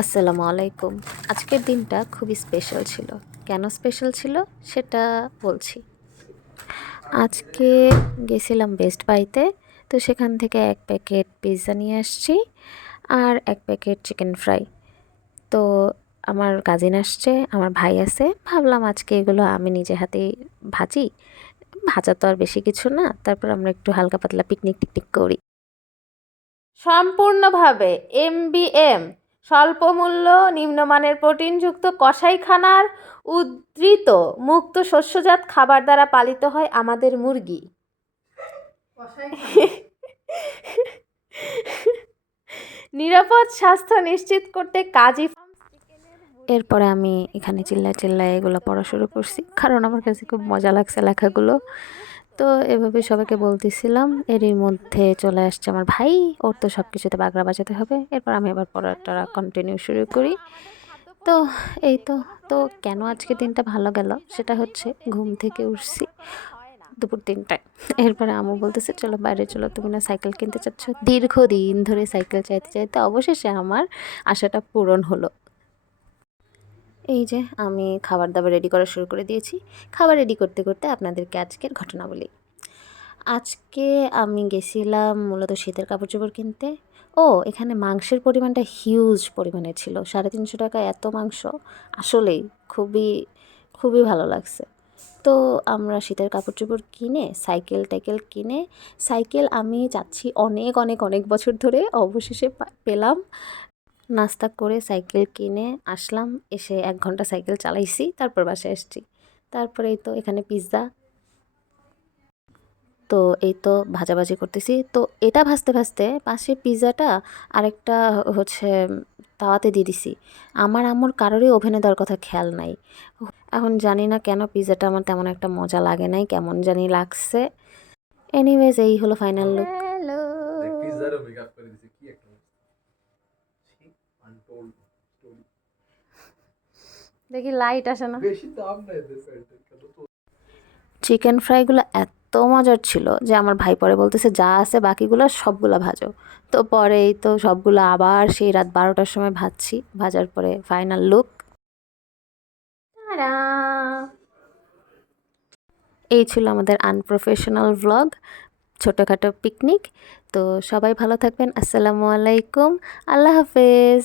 আসসালামু আলাইকুম। আজকের দিনটা খুবই স্পেশাল ছিল। কেন স্পেশাল ছিল সেটা বলছি। আজকে গেছিলাম বেস্ট বাইতে, তো সেখান থেকে ১ প্যাকেট পিৎজা নিয়ে আসছি আর ১ প্যাকেট চিকেন ফ্রাই। তো আমার কাজিন আসছে, আমার ভাই আছে, ভাবলাম আজকে এগুলো আমি নিজে হাতেই ভাজি। ভাজা তো আর বেশি কিছু না, তারপর আমরা একটু হালকা পাতলা পিকনিক টিকনিক করি। সম্পূর্ণভাবে এমবিএম স্বল্পমূল্য নিম্নমানের প্রোটিনযুক্ত কসাইখানার উদ্ধৃত মুক্ত শস্যজাত খাবার দ্বারা পালিত হয় আমাদের মুরগি। নিরাপদ স্বাস্থ্য নিশ্চিত করতে কাজী এরপরে আমি এখানে চিল্লায় চিল্লায় এগুলো পড়া শুরু করছি, কারণ আমার কাছে খুব মজা লাগছে লেখাগুলো। তো এভাবে সবাইকে বলতেছিলাম, এরই মধ্যে চলে আসছে আমার ভাই, ওর তো সব কিছুতে বাগড়া বাজাতে হবে। এরপর আমি আবার পড়াটা কন্টিনিউ শুরু করি। তো এই তো কেন আজকে দিনটা ভালো গেল সেটা হচ্ছে, ঘুম থেকে উঠছি দুপুর ৩টায়। এরপরে আম্মু বলতেছে চলো বাইরে চলো, তুমি না সাইকেল কিনতে চাচ্ছ। দীর্ঘদিন ধরে সাইকেল চাইতে চাইতে অবশেষে আমার আশাটা পূরণ হলো। এই যে আমি খাবার দাবার রেডি করা শুরু করে দিয়েছি। খাবার রেডি করতে করতে আপনাদেরকে আজকের ঘটনা বলি। আজকে আমি গেছিলাম মূলত শীতের কাপড় চোপড় কিনতে। এখানে মাংসের পরিমাণটা হিউজ পরিমাণে ছিল। ৩৫০ টাকায় এত মাংস, আসলেই খুবই খুবই ভালো লাগছে। তো আমরা শীতের কাপড় চোপড় কিনে সাইকেল টাইকেল কিনে, সাইকেল আমি চাচ্ছি অনেক অনেক অনেক বছর ধরে, অবশেষে পেলাম। নাস্তা করে সাইকেল কিনে আসলাম, এসে ১ ঘন্টা সাইকেল চালাইছি, তারপর বাসায় আসছি। তারপরে এই তো এখানে পিৎজা, তো এই তো ভাজাভাজি করতেছি। তো এটা ভাজতে ভাজতে পাশে পিৎজাটা আরেকটা হচ্ছে তাওয়াতে দিয়ে দিছি। আমার আম্মুর কারোরই ওভেনে দেওয়ার কথা খেয়াল নাই। এখন জানি না কেন পিৎজাটা আমার তেমন একটা মজা লাগে নাই, কেমন জানি লাগছে। এনিওয়েজ এই হলো ফাইনাল লুক। হ্যালো। দেখি লাইট আসে না। চিকেন ফ্রাইগুলো এত মজার ছিল যে আমার ভাই পরে বলতেছে যা আছে বাকিগুলো সবগুলো ভাজো। তো পরে এই তো সবগুলো আবার সেই রাত ১২টার সময় ভাজছি, ভাজার পরে ফাইনাল লুক। তারা এই ছিল আমাদের আনপ্রফেশনাল ভ্লগ, ছোটোখাটো পিকনিক। তো সবাই ভালো থাকবেন। আসসালামু আলাইকুম, আল্লাহ হাফেজ।